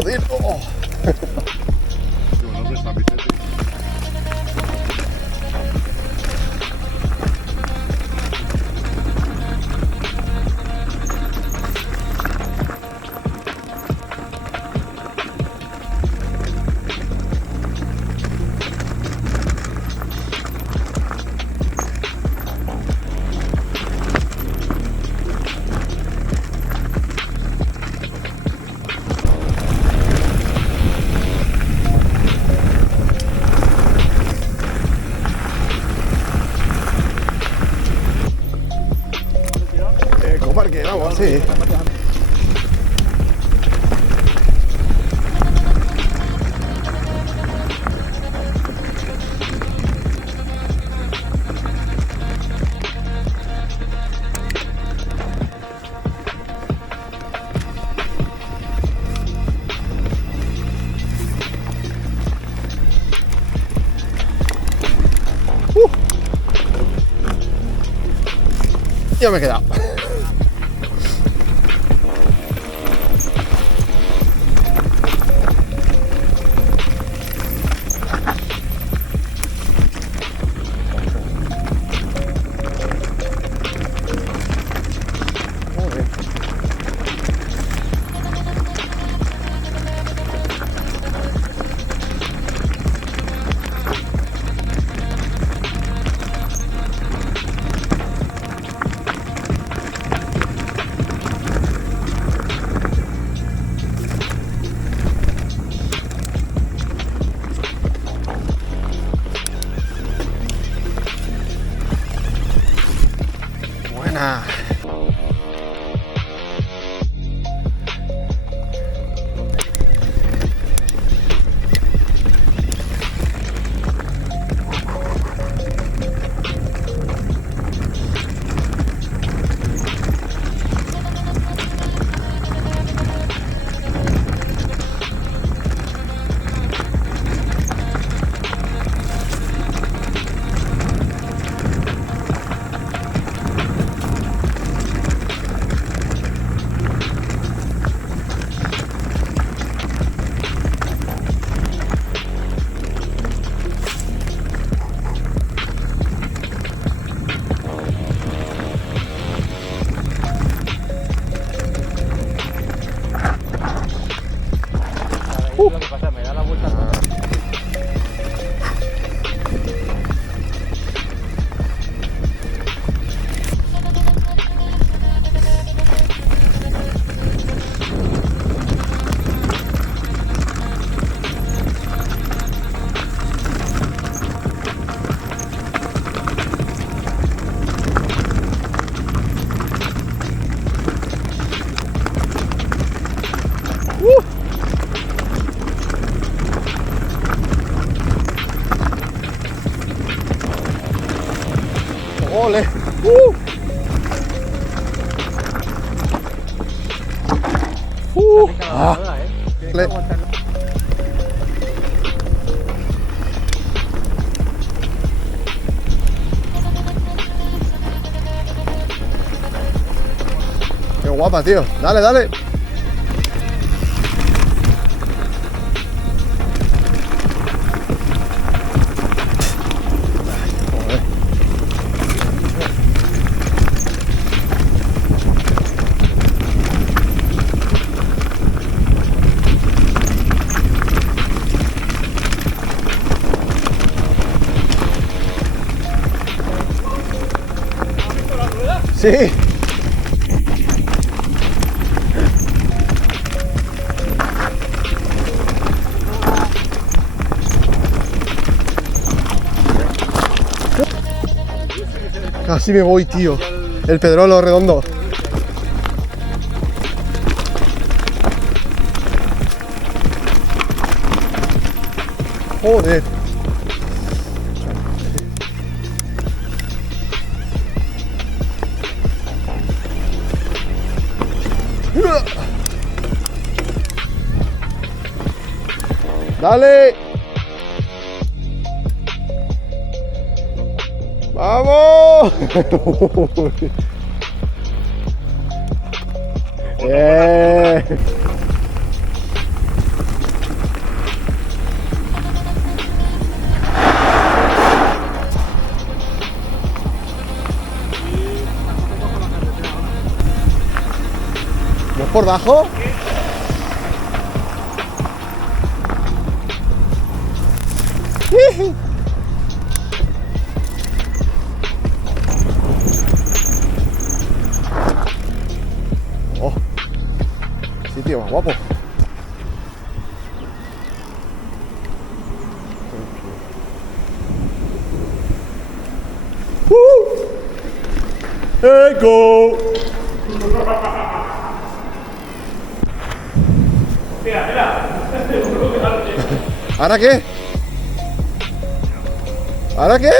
Joder. Oh. ¿Dónde está Vicente? Coparque, vamos, sí. Ya me he quedado. Buena. Lo que pasa, me da la vuelta. Ole. Le- Qué guapa, tío. Dale, dale. Joder. Sí. Casi me voy, tío. El Pedrolo redondo. Joder. Dale. ¡Vamos! por bajo? Oh, sí, tío, más guapo. ¡Eco! ¿Ahora qué? ¿Ahora qué?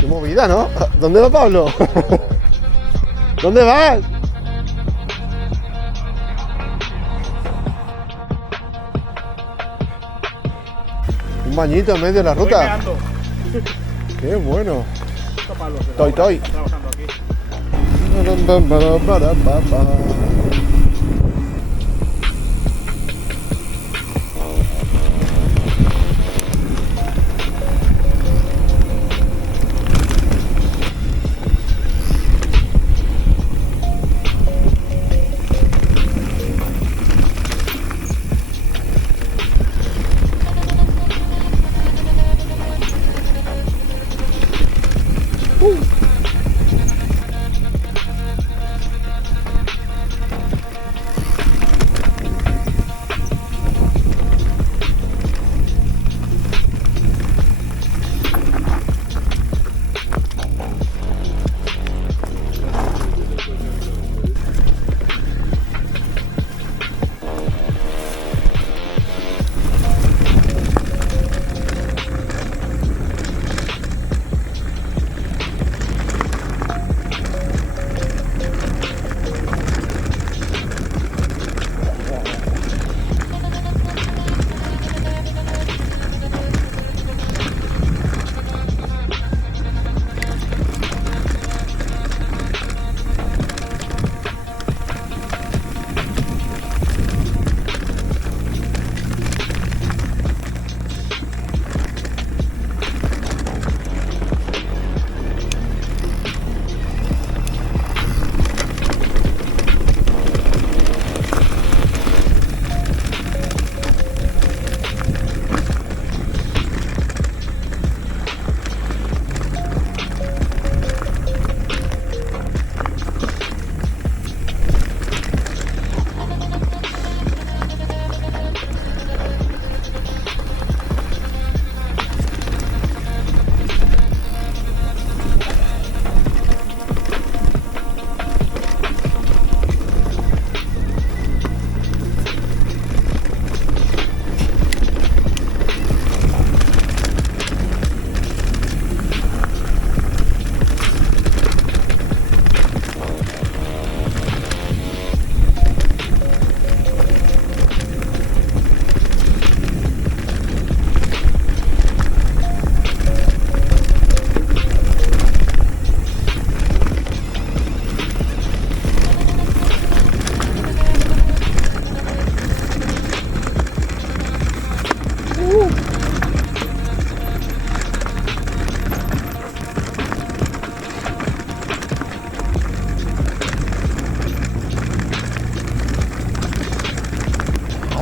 ¡Qué movida, ¿no? ¿Dónde va Pablo? ¿Dónde vas? Un bañito en medio de la ruta. Qué bueno. Toy, toy. Trabajando aquí.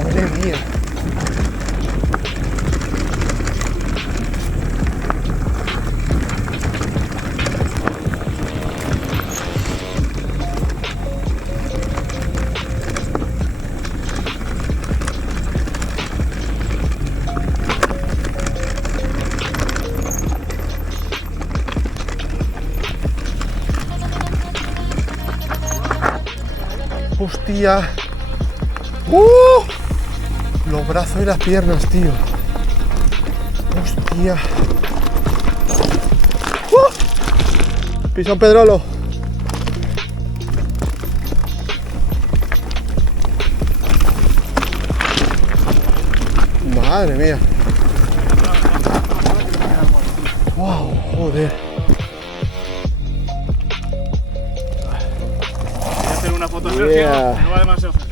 Madre mía. Hostia. Los brazos y las piernas, tío. Hostia. Pisón Pedrolo. Madre mía. Wow, joder. Voy a hacer una foto, Yeah. Sergio. No va demasiado cerca.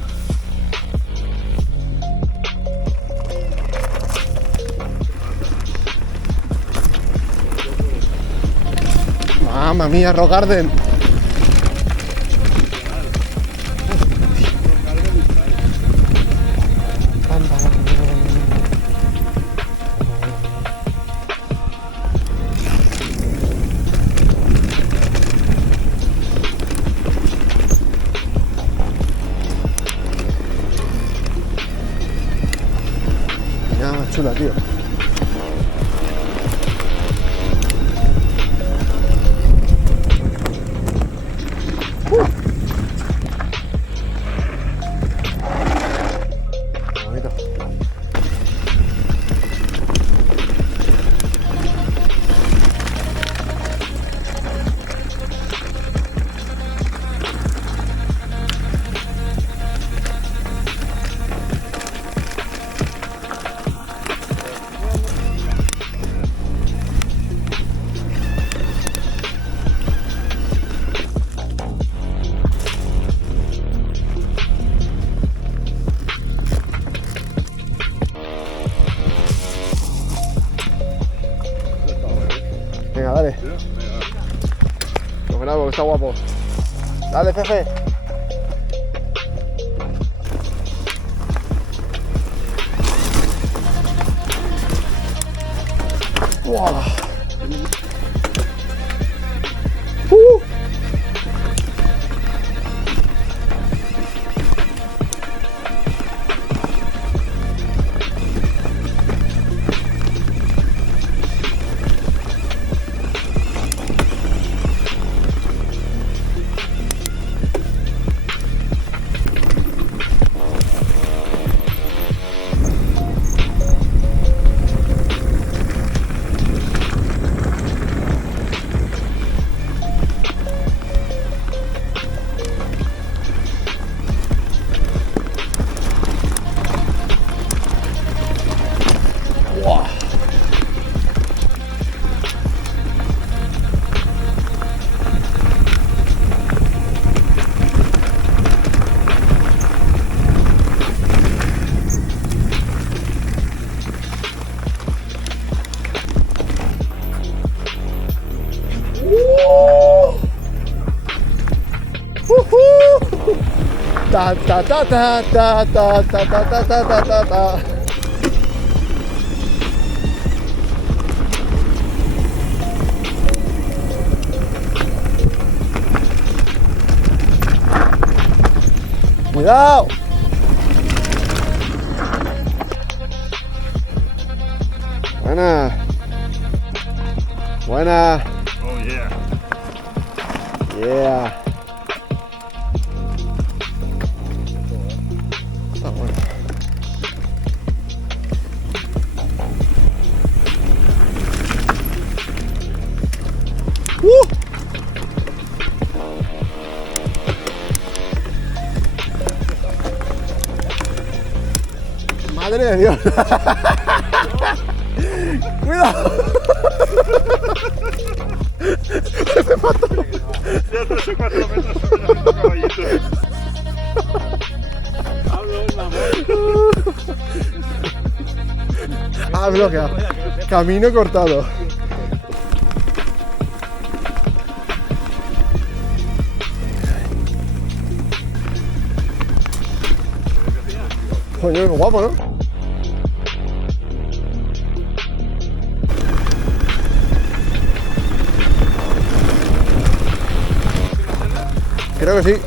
Mamma mía, Rock Garden. Mira, más chula, tío. Bonito. Venga, dale. Lo grabo, que está guapo. Dale, Fefe. ¡Wow! Ta ta ta ta ta ta ta ta ta ta ta ta ta. Cuidado. Buena. Buena. Oh yeah. Yeah. Está bueno. Madre de Dios. Cuidado. Se mató. Ya 3 o 4 metros sobre el caballito. Ah, bloqueado. Camino cortado. Coño, qué guapo, ¿no? Creo que sí.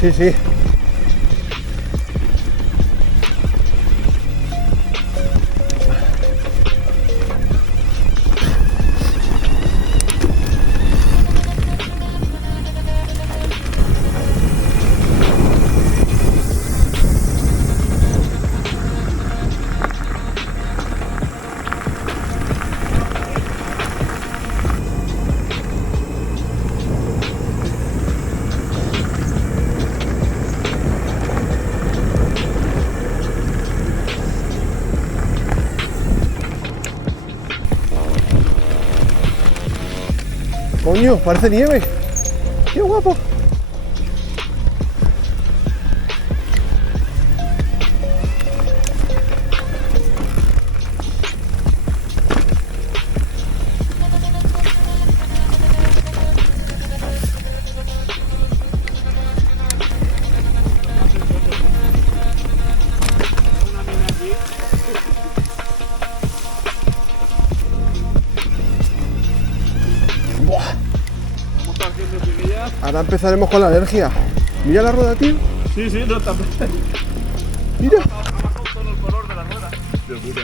Sí, sí. Coño, parece nieve. Qué guapo. Buah. Estamos haciendo chiquillas. Ahora empezaremos con la alergia. Mira la rueda, tío. Sí, no, también. Mira. Ha bajado todo el color de la rueda. De puta.